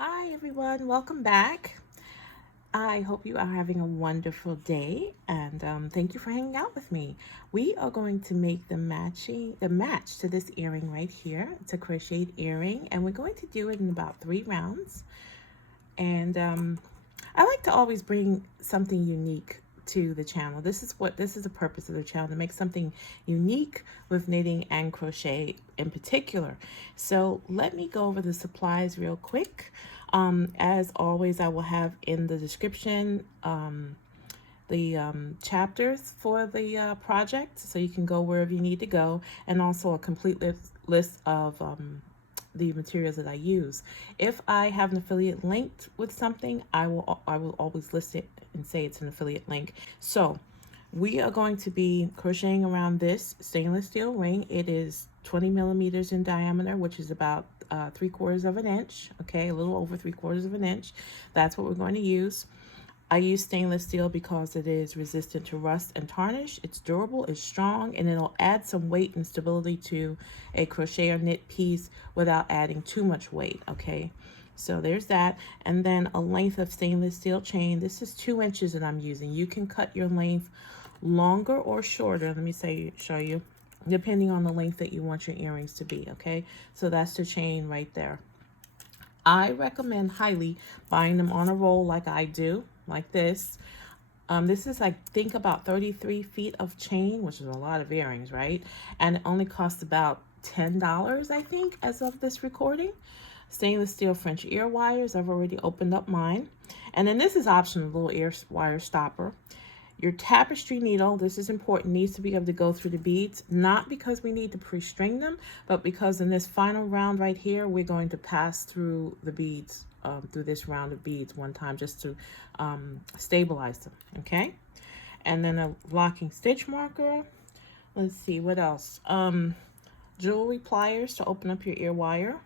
Hi everyone, welcome back. I hope you are having a wonderful day, and thank you for hanging out with me. We are going to make the match to this earring right here. It's a crocheted earring, and we're going to do it in about 3 rounds. And I like to always bring something unique to the channel. This is the purpose of the channel, to make something unique with knitting and crochet in particular. So let me go over the supplies real quick. As always, I will have in the description the chapters for the project, so you can go wherever you need to go, and also a complete list of the materials that I use. If I have an affiliate linked with something, I will always list it and say it's an affiliate link. So we are going to be crocheting around this stainless steel ring. It is 20 millimeters in diameter, which is about 3/4 of an inch. Okay, a little over 3/4 of an inch. That's what we're going to use. I use stainless steel because it is resistant to rust and tarnish. It's durable, it's strong, and it'll add some weight and stability to a crochet or knit piece without adding too much weight, okay? So there's that. And then a length of stainless steel chain. This is 2 inches that I'm using. You can cut your length longer or shorter. Let me show you, depending on the length that you want your earrings to be, okay? So that's the chain right there. I recommend highly buying them on a roll like I do, like this. This is, I think, about 33 feet of chain, which is a lot of earrings, right? And it only costs about $10, I think, as of this recording. Stainless steel French ear wires. I've already opened up mine. And then this is optional, little ear wire stopper. Your tapestry needle, this is important, needs to be able to go through the beads, not because we need to pre-string them, but because in this final round right here, we're going to pass through the beads, through this round of beads one time, just to stabilize them, okay? And then a locking stitch marker. Let's see, what else? Jewelry pliers to open up your ear wire.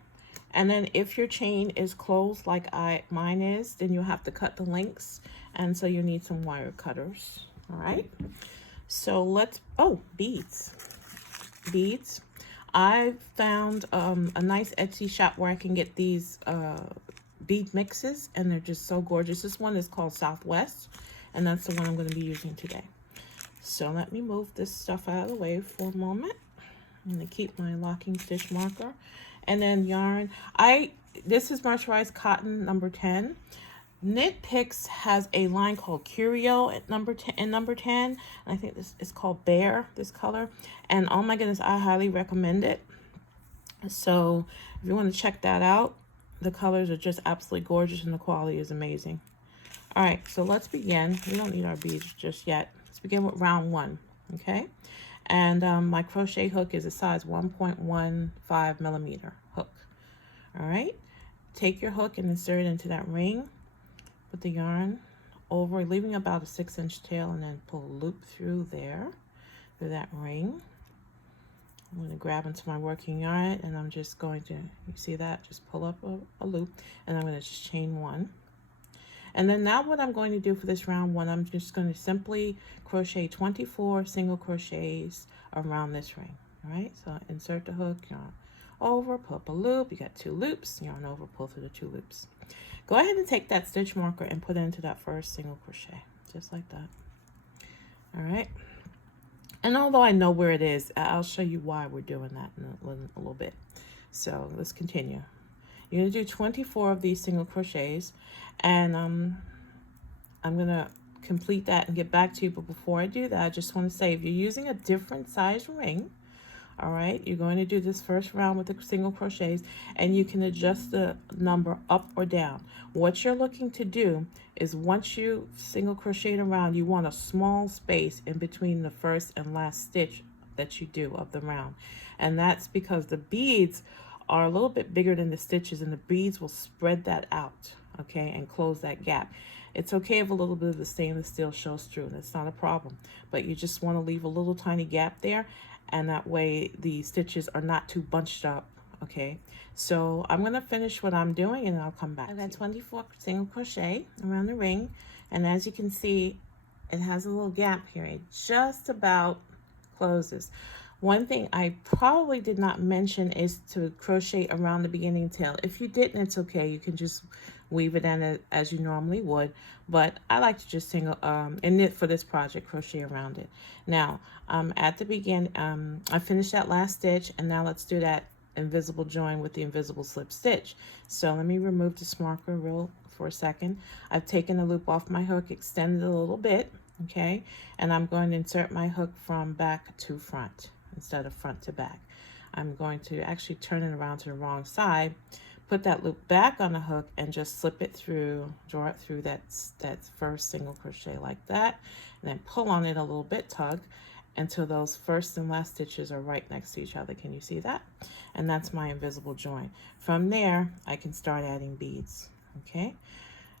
And then if your chain is closed like mine is, then you'll have to cut the links, and so you need some wire cutters. All right, so beads. I found a nice Etsy shop where I can get these bead mixes, and they're just so gorgeous. This one is called Southwest, and that's the one I'm going to be using today. So let me move this stuff out of the way for a moment. I'm going to keep my locking stitch marker. And then yarn. This is mercerized cotton number 10. Knit Picks has a line called Curio at number 10. And I think this is called Bear, this color. And oh my goodness, I highly recommend it. So if you want to check that out, the colors are just absolutely gorgeous and the quality is amazing. All right, so let's begin. We don't need our beads just yet. Let's begin with round 1, okay? And my crochet hook is a size 1.15 millimeter hook. All right, take your hook and insert it into that ring. Put the yarn over, leaving about a 6-inch tail, and then pull a loop through through that ring. I'm going to grab into my working yarn, and I'm just going to, you see that? Just pull up a loop, and I'm going to just chain 1. And then now what I'm going to do for this round 1, I'm just going to simply crochet 24 single crochets around this ring. All right, so insert the hook, yarn over, pull up a loop. You got 2 loops, yarn over, pull through the 2 loops. Go ahead and take that stitch marker and put it into that first single crochet, just like that. All right. And although I know where it is, I'll show you why we're doing that in a little bit. So let's continue. You're going to do 24 of these single crochets, and I'm going to complete that and get back to you. But before I do that, I just want to say, if you're using a different size ring, all right, you're going to do this first round with the single crochets, and you can adjust the number up or down. What you're looking to do is, once you single crochet around, you want a small space in between the first and last stitch that you do of the round. And that's because the beads are a little bit bigger than the stitches, and the beads will spread that out, okay, and close that gap. It's okay if a little bit of the stainless steel shows through, that's not a problem, but you just want to leave a little tiny gap there, and that way the stitches are not too bunched up, okay? So I'm going to finish what I'm doing, and I'll come back. I've got 24 single crochet around the ring, and as you can see, it has a little gap here. It just about closes. One thing I probably did not mention is to crochet around the beginning tail. If you didn't, it's okay. You can just weave it in as you normally would, but I like to just single in it for this project, crochet around it. Now at the beginning, I finished that last stitch, and now let's do that invisible join with the invisible slip stitch. So let me remove this marker for a second. I've taken the loop off my hook, extended a little bit, okay, and I'm going to insert my hook from back to front instead of front to back. I'm going to actually turn it around to the wrong side, put that loop back on the hook, and just slip it through, draw it through that first single crochet like that, and then pull on it a little bit, tug, until those first and last stitches are right next to each other. Can you see that? And that's my invisible join. From there, I can start adding beads, okay?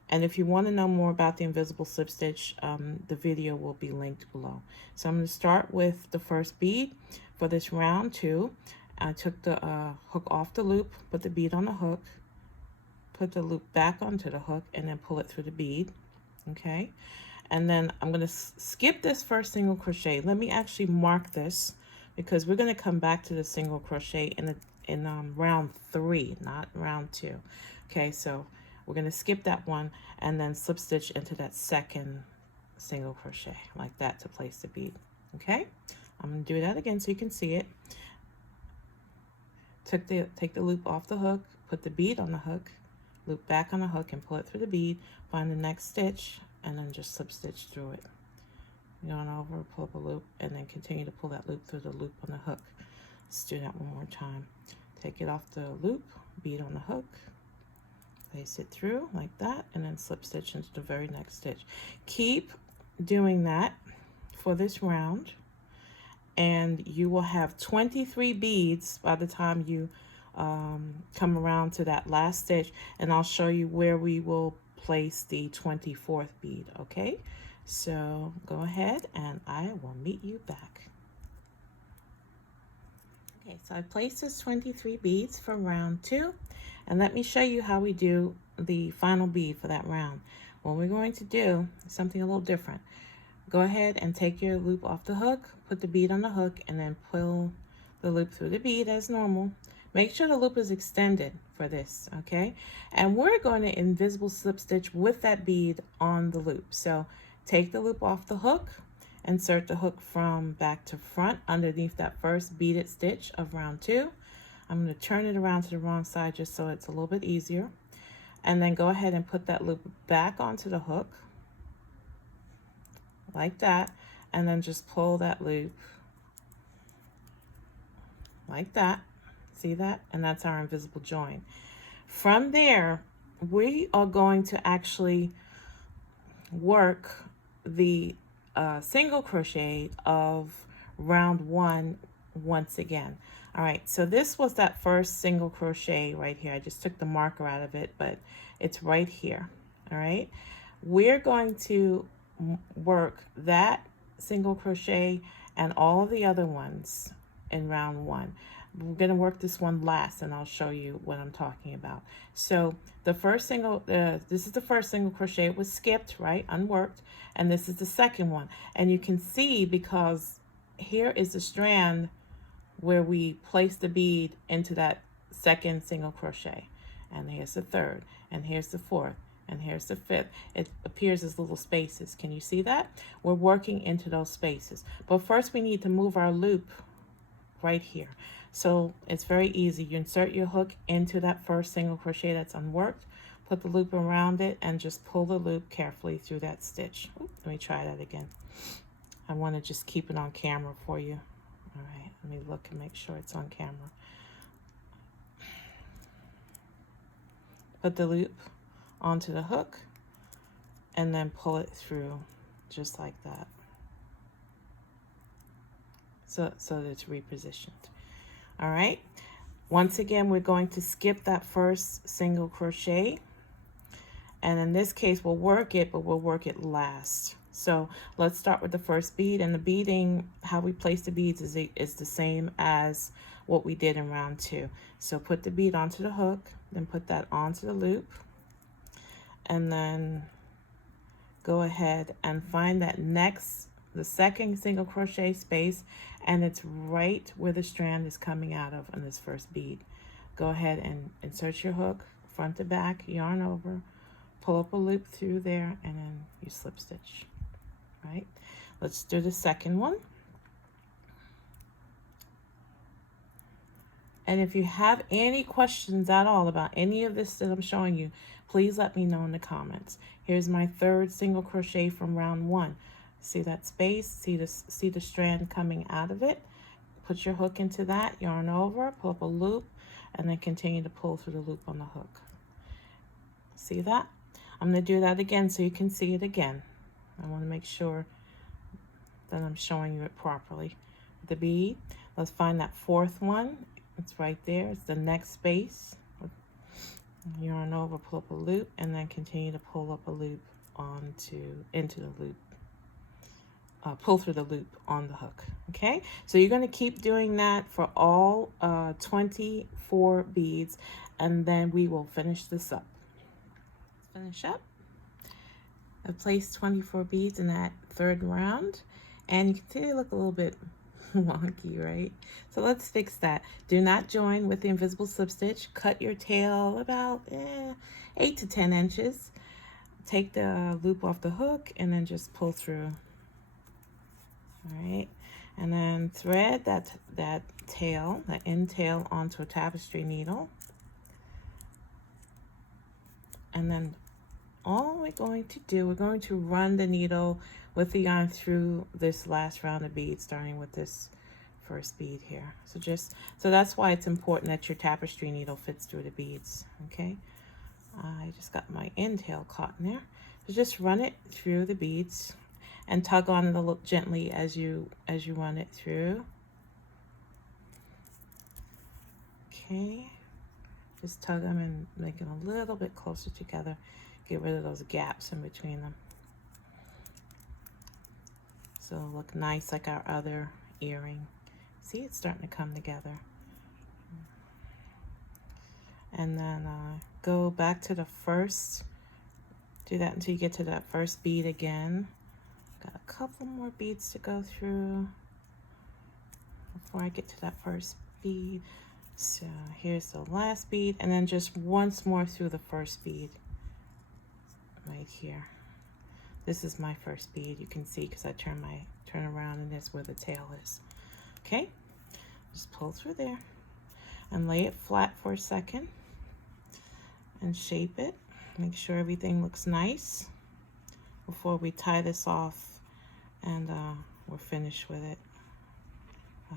And if you want to know more about the invisible slip stitch, the video will be linked below. So I'm going to start with the first bead for this round 2. I took the hook off the loop, put the bead on the hook, put the loop back onto the hook, and then pull it through the bead, okay? And then I'm going to skip this first single crochet. Let me actually mark this, because we're going to come back to the single crochet in round 3, not round 2. Okay, so we're going to skip that one and then slip stitch into that second single crochet like that to place the bead. Okay, I'm going to do that again so you can see it. Take the loop off the hook, put the bead on the hook, loop back on the hook and pull it through the bead, find the next stitch, and then just slip stitch through it. Yarn over, pull up a loop, and then continue to pull that loop through the loop on the hook. Let's do that one more time. Take it off the loop, bead on the hook, place it through like that, and then slip stitch into the very next stitch. Keep doing that for this round, and you will have 23 beads by the time you come around to that last stitch, and I'll show you where we will place the 24th bead. Okay, so go ahead and I will meet you back. Okay, so I placed this 23 beads for round 2, and let me show you how we do the final bead for that round. What we're going to do is something a little different. Go ahead and take your loop off the hook, put the bead on the hook, and then pull the loop through the bead as normal. Make sure the loop is extended for this, okay? And we're going to invisible slip stitch with that bead on the loop. So take the loop off the hook, insert the hook from back to front underneath that first beaded stitch of round 2. I'm going to turn it around to the wrong side just so it's a little bit easier. And then go ahead and put that loop back onto the hook like that, and then just pull that loop like that. See that? And that's our invisible join. From there, we are going to actually work the single crochet of round 1 once again. All right, so this was that first single crochet right here. I just took the marker out of it, but it's right here. All right, we're going to work that single crochet and all the other ones in round 1. We're going to work this one last, and I'll show you what I'm talking about. So the first single, this is the first single crochet. It was skipped, right, unworked, and this is the second one. And you can see, because here is the strand where we place the bead into that second single crochet, and here's the third, and here's the fourth, and here's the fifth. It appears as little spaces. Can you see that? We're working into those spaces. But first we need to move our loop right here. So it's very easy. You insert your hook into that first single crochet that's unworked, put the loop around it, and just pull the loop carefully through that stitch. Ooh, let me try that again. I want to just keep it on camera for you. All right, let me look and make sure it's on camera. Put the loop onto the hook and then pull it through just like that, so that it's repositioned. All right, once again we're going to skip that first single crochet, and in this case we'll work it, but we'll work it last. So let's start with the first bead, and the beading, how we place the beads is the same as what we did in round 2. So put the bead onto the hook, then put that onto the loop, and then go ahead and find that next the second single crochet space, and it's right where the strand is coming out of on this first bead. Go ahead and insert your hook front to back, yarn over, pull up a loop through there, and then you slip stitch. Right? Let's do the second one. And if you have any questions at all about any of this that I'm showing you, please let me know in the comments. Here's my third single crochet from round 1. See that space? See the strand coming out of it? Put your hook into that, yarn over, pull up a loop, and then continue to pull through the loop on the hook. See that? I'm going to do that again so you can see it again. I want to make sure that I'm showing you it properly. The bead, let's find that fourth one. It's right there. It's the next space. Yarn over, pull up a loop, and then continue to pull up a loop into the loop. Pull through the loop on the hook. Okay, so you're going to keep doing that for all 24 beads, and then we will finish this up. Let's finish up. I've placed 24 beads in that third round, and you can see they look a little bit wonky, right? So let's fix that. Do not join with the invisible slip stitch. Cut your tail about 8 to 10 inches. Take the loop off the hook and then just pull through. All right, and then thread that tail, that end tail, onto a tapestry needle. And then all we're going to do, we're going to run the needle with the yarn through this last round of beads, starting with this first bead here. So that's why it's important that your tapestry needle fits through the beads. Okay, I just got my end tail caught in there. So just run it through the beads and tug on it a little gently as you run it through. Okay, just tug them and make them a little bit closer together. Get rid of those gaps in between them. So it'll look nice like our other earring. See, it's starting to come together. And then go back to the first. Do that until you get to that first bead again. Got a couple more beads to go through before I get to that first bead. So here's the last bead, and then just once more through the first bead right here. This is my first bead. You can see because I turn around, and that's where the tail is. Okay, just pull through there and lay it flat for a second and shape it. Make sure everything looks nice before we tie this off and we're finished with it.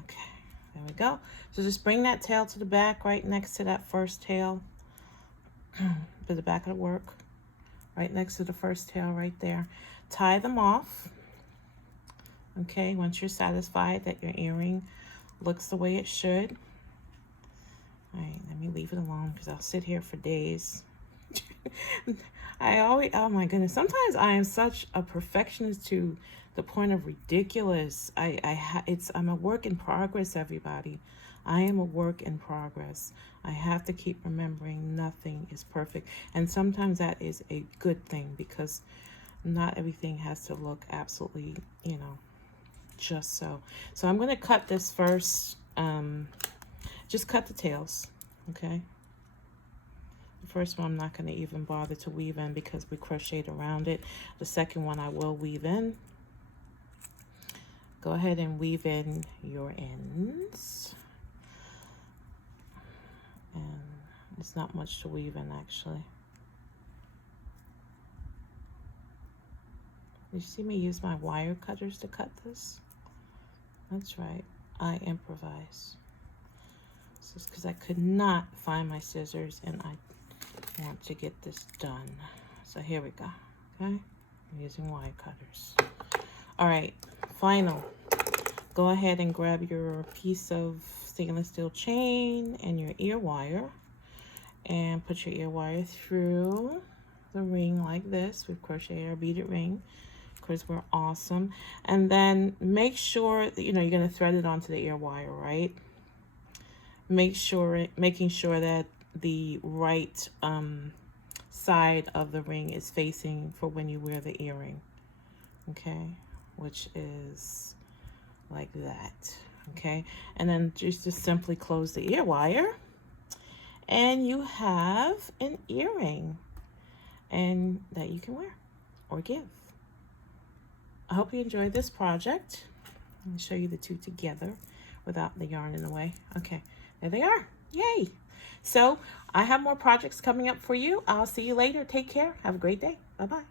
Okay, there we go. So just bring that tail to the back right next to that first tail, to the back of the work, right next to the first tail right there. Tie them off. Okay, once you're satisfied that your earring looks the way it should. All right, let me leave it alone because I'll sit here for days. Oh my goodness, sometimes I am such a perfectionist to the point of ridiculous. I'm a work in progress, everybody. I am a work in progress. I have to keep remembering nothing is perfect. And sometimes that is a good thing because not everything has to look absolutely, just so. So I'm going to cut this first. Just cut the tails, okay? The first one I'm not going to even bother to weave in because we crocheted around it. The second one I will weave in. Go ahead and weave in your ends. And it's not much to weave in, actually. You see me use my wire cutters to cut this? That's right, I improvise. This is because I could not find my scissors and I want to get this done. So here we go, okay? I'm using wire cutters. All right, final. Go ahead and grab your piece of stainless steel chain and your ear wire and put your ear wire through the ring like this. We've crocheted our beaded ring because we're awesome. And then make sure that, you're going to thread it onto the ear wire, right? Making sure that the right side of the ring is facing for when you wear the earring. Okay, which is like that. Okay, and then just simply close the ear wire, and you have an earring and that you can wear or give. I hope you enjoyed this project. Let me show you the two together without the yarn in the way. Okay, there they are. Yay! So I have more projects coming up for you. I'll see you later. Take care. Have a great day. Bye-bye.